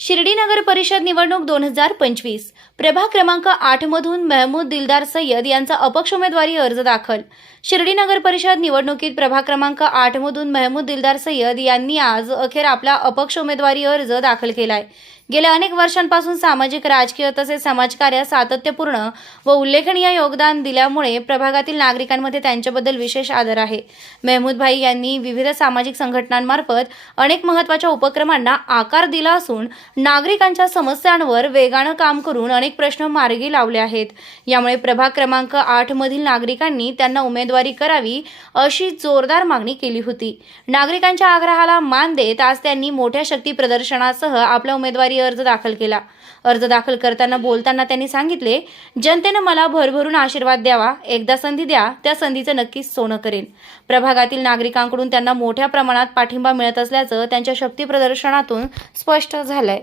शिर्डी नगर परिषद निवडणूक दोन हजार पंचवीस. प्रभाग क्रमांक आठ मधून महमूद दिलदार सय्यद यांचा अपक्ष उमेदवारी अर्ज दाखल. शिर्डी नगर परिषद निवडणुकीत प्रभाग क्रमांक आठ मधून महमूद दिलदार सय्यद यांनी आज अखेर आपला अपक्ष उमेदवारी अर्ज दाखल केलाय. गेल्या अनेक वर्षांपासून सामाजिक राजकीय तसेच समाजकार्यात सातत्यपूर्ण व उल्लेखनीय योगदान दिल्यामुळे प्रभागातील नागरिकांमध्ये त्यांच्याबद्दल विशेष आदर आहे. मेहमूदभाई यांनी विविध सामाजिक संघटनांमार्फत अनेक महत्त्वाच्या उपक्रमांना आकार दिला असून नागरिकांच्या समस्यांवर वेगानं काम करून अनेक प्रश्न मार्गी लावले आहेत. यामुळे प्रभाग क्रमांक आठ मधील नागरिकांनी त्यांना उमेदवारी करावी अशी जोरदार मागणी केली होती. नागरिकांच्या आग्रहाला मान देत आज त्यांनी मोठ्या शक्ती प्रदर्शनासह आपला उमेदवारी अर्ज दाखल केला. अर्ज दाखल करताना बोलताना त्यांनी सांगितले जनतेनं मला भरभरून आशीर्वाद द्यावा. एकदा संधी द्या त्या संधीचं नक्कीच सोनं करेन. प्रभागातील नागरिकांकडून त्यांना मोठ्या प्रमाणात पाठिंबा मिळत असल्याचं त्यांच्या शक्ती प्रदर्शनातून स्पष्ट झालंय.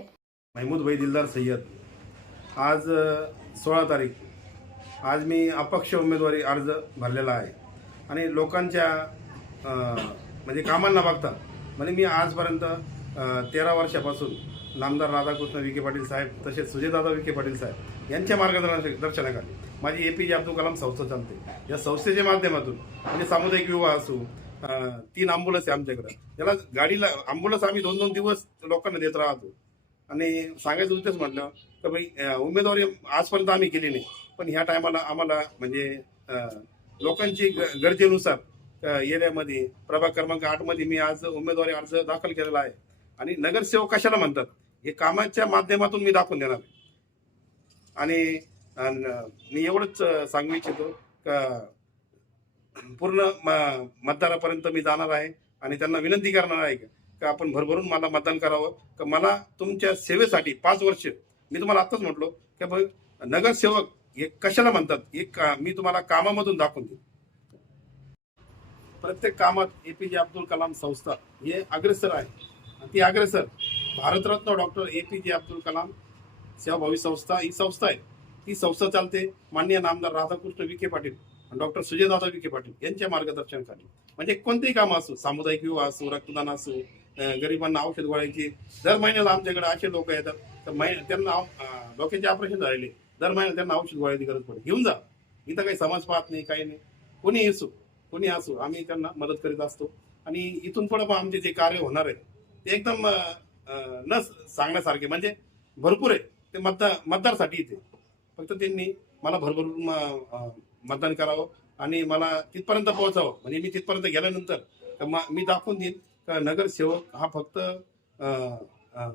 महमूद भाई दिलदार सय्यद आज सोळा तारीख. आज मी अपक्ष उमेदवारी अर्ज भरलेला आहे. आणि लोकांच्या म्हणजे कामांना बघता म्हणजे मी आजपर्यंत तेरा वर्षापासून नामदार राधाकृष्ण विखे पाटील साहेब तसेच सुजयदादा विखे पाटील साहेब यांच्या मार्गदर्शन दर्शनाखाली. माझी ए पी जे अब्दुल कलाम संस्था चालते या संस्थेच्या माध्यमातून म्हणजे सामुदायिक विवाह असो तीन अँब्युलन्स आहे आमच्याकडं. त्याला गाडीला अँब्युलन्स आम्ही दोन दोन दिवस लोकांना देत राहतो. आणि सांगायचं होतेच म्हटलं तर भाई उमेदवारी आजपर्यंत आम्ही केली नाही. पण ह्या टायमाला आम्हाला म्हणजे लोकांची ग- गरजेनुसार एरियामध्ये प्रभाग क्रमांक आठमध्ये मी आज उमेदवारी अर्ज दाखल केलेला आहे. आणि नगरसेवक कशाला म्हणतात? हे कामाच्या माध्यमातून मी दाखवून देणार आहे. आणि मी एवढंच सांगू इच्छितो का पूर्ण म- मतदारापर्यंत मी जाणार आहे आणि त्यांना विनंती करणार आहे का आपण भरभरून मला मतदान करावं का मला तुमच्या सेवेसाठी पाच वर्ष मी तुम्हाला आत्ताच म्हटलो की भाई नगरसेवक हे कशाला म्हणतात? हे का मी तुम्हाला कामामधून दाखवून देईन. प्रत्येक कामात ए पी जे अब्दुल कलाम संस्था हे अग्रेसर आहे. ती अग्रेसर भारतरत्न डॉक्टर ए पी जे अब्दुल कलाम सेवाभावी संस्था ही संस्था आहे. ती संस्था चालते माननीय नामदार राधाकृष्ण विखे पाटील आणि डॉक्टर सुजयदादा विखे पाटील यांच्या मार्गदर्शनाखाली. म्हणजे कोणतेही काम असो सामुदायिक विवाह असो रक्तदान असो गरिबांना औषध गोळ्याची दर महिन्याला आमच्याकडे असे लोक येतात. तर महिन्या त्यांना डोक्याचे ऑपरेशन झालेले. दर महिन्याला त्यांना औषध गोळ्याची गरज पडते. घेऊन जा. इथं काही समाज पाहत नाही काही नाही. कोणी असो कोणी असो आम्ही त्यांना मदत करीत असतो. आणि इथून पुढे आमचे जे कार्य होणार आहे ते एकदम न सांगण्यासारखे म्हणजे भरपूर आहे. ते मतदार मतदारसाठी येते फक्त त्यांनी मला भरभरून मतदान करावं आणि मला तिथपर्यंत पोहोचावं. म्हणजे मी तिथपर्यंत गेल्यानंतर मी दाखवून देईन का नगरसेवक हा फक्त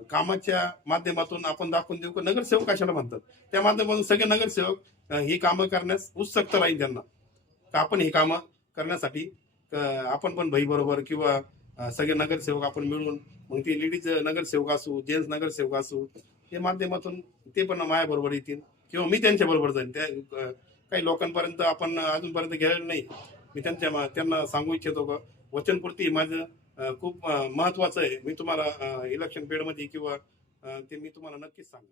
कामाच्या माध्यमातून आपण दाखवून देऊ का नगरसेवक कशाला म्हणतात? त्या माध्यमातून सगळे नगरसेवक ही कामं करण्यास उत्सुकता राहील त्यांना. का आपण ही कामं करण्यासाठी आपण पण बहीबरोबर किंवा सगळे नगरसेवक आपण मिळून मग ते लेडीज नगरसेवक असू जेंट्स नगरसेवक असू ते माध्यमातून ते पण माझ्या बरोबर येतील. किंवा मी त्यांच्या बरोबर जाईन. त्या काही लोकांपर्यंत आपण अजूनपर्यंत गेलेलो नाही. मी त्यांच्या त्यांना सांगू इच्छितो का वचनपूर्ती माझं खूप महत्त्वाचं महत्वाचं आहे. मी तुम्हाला इलेक्शन पिरियडमध्ये किंवा ते मी तुम्हाला नक्कीच सांगेन.